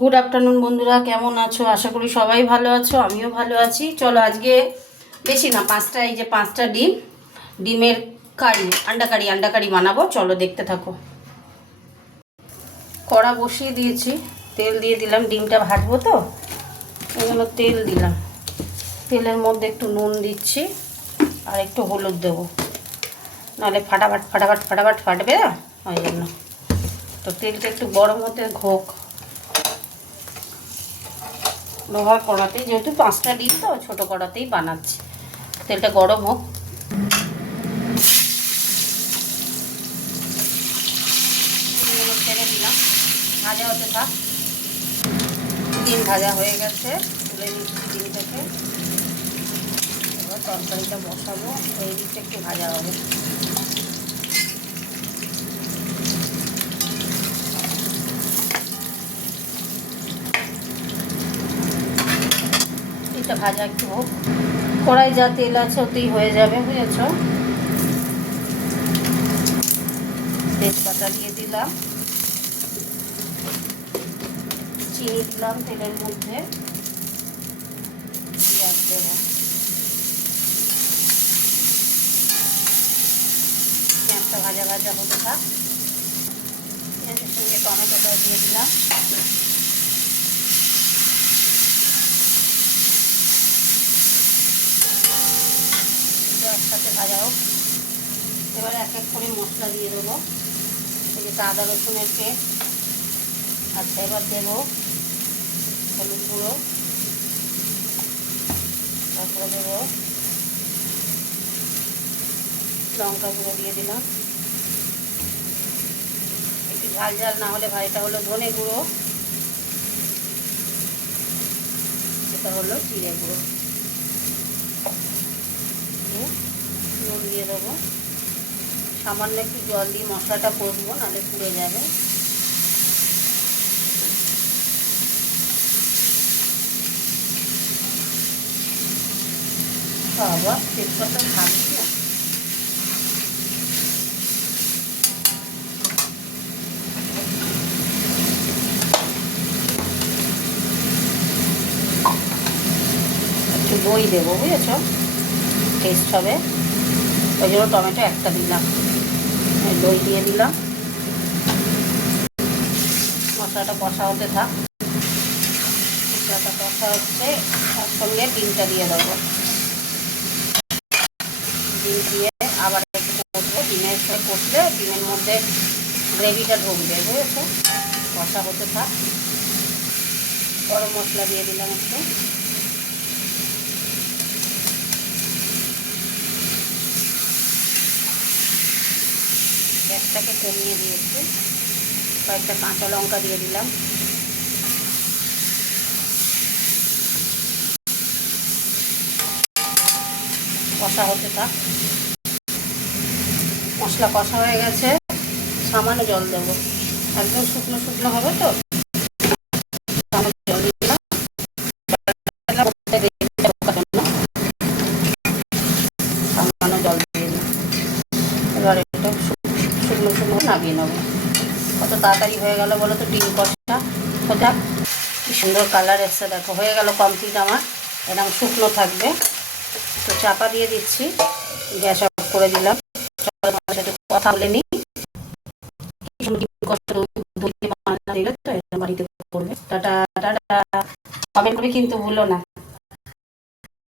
Good afternoon বন্ধুরা, কেমন আছো? আশা করি সবাই ভালো আছো, আমিও ভালো আছি। চলো আজকে বেশি না, পাঁচটা ডিমের আন্ডা কারি বানাবো। চলো দেখতে থাকো। কড়া বসিয়ে দিয়েছি, তেল দিয়ে দিলাম। ডিমটা ভাজবো তো, এই জন্য তেল দিলাম। তেলের মধ্যে একটু নুন দিচ্ছি আর একটু হলুদ দেবো, নাহলে ফাটাফাট ফাটবে না, ওই জন্য। তো তেলটা একটু গরম হতে ঘোক। লোহার কড়াতেই, যেহেতু 5টা ডিম তো ছোটো কড়াতেই বানাচ্ছি। তেলটা গরম হোক। ছেড়ে দিলাম, ভাজা হতে থাক। ডিম ভাজা হয়ে গেছে, তুলে নিচ্ছি ডিমটাকে। এবার তরকারিটা বসাবো, এই দিকটা একটু ভাজা হবে। এটা ভাজা একটু হোক। কড়াই যা তেল আছে ওতেই হয়ে যাবে, বুঝেছ? তেজপাতা দিয়ে দিলাম, চিনি দিলাম তেলের মধ্যে, পেঁয়াজ দেবো। পেঁয়াজটা ভাজা ভাজা হতে থাক। পেঁয়াজের সঙ্গে টমেটোটা দিয়ে দিলাম। একসাথে ভাজা হোক। এবার এক এক করে মশলা দিয়ে দেবো। যেটা আদা রসুনের পেস্ট। আচ্ছা, এবার দেবো হলুদ গুঁড়ো, তারপরে দেবো লঙ্কা গুঁড়ো দিয়ে দিলাম। একটু ঝাল ঝাল না হলে ভাইটা হলো ধনে গুঁড়ো, এটা হলো জিরে গুঁড়ো। নুন দিয়ে দেবো। সামান্য একটু জল দিয়ে মশলাটা কষবো, নাহলে পুড়ে যাবে। আবার তেজপাতা থাকবে না। একটু দই দেবো, বুঝেছ? টেস্ট হবে, ওই জন্য টমেটো একটা দিলাম। দই দিয়ে দিলাম। মশলাটা কষা হতে থাক। মশলাটা কষা হচ্ছে, তার সঙ্গে ডিমটা দিয়ে দেবো। ডিম দিয়ে আবার একটু কষবো। ডিমের সাথে কষলে ডিমের মধ্যে গ্রেভিটা ঢুকবে, বুঝেছো? কষা হতে থাক। গরম মশলা দিয়ে দিলাম একটু। গ্যাসটাকে কমিয়ে দিয়েছি। কয়েকটা কাঁচা লঙ্কা দিয়ে দিলাম। কষা হতে থাক। মশলা কষা হয়ে গেছে, সামান্য জল দেবো। একদম শুকনো শুকনো হবে তো, সামান্য জল দিয়ে দিলাম। সামান্য জল দিয়ে দিলাম। এবার এটা শুকনো শুকনো নামিয়ে নেবো। কত তাড়াতাড়ি হয়ে গেল বলো তো ডিম কষা। ওটা কি সুন্দর কালার এসছে, দেখো। হয়ে গেল কমপ্লিট আমার। এরকম শুকনো থাকবে। তো চাপা দিয়ে দিচ্ছি, গ্যাস অফ করে দিলাম। সাথে কথা বলে নিই। বাড়িতে করবে। Tata tata. কমেন্ট করে কিন্তু ভুলো না।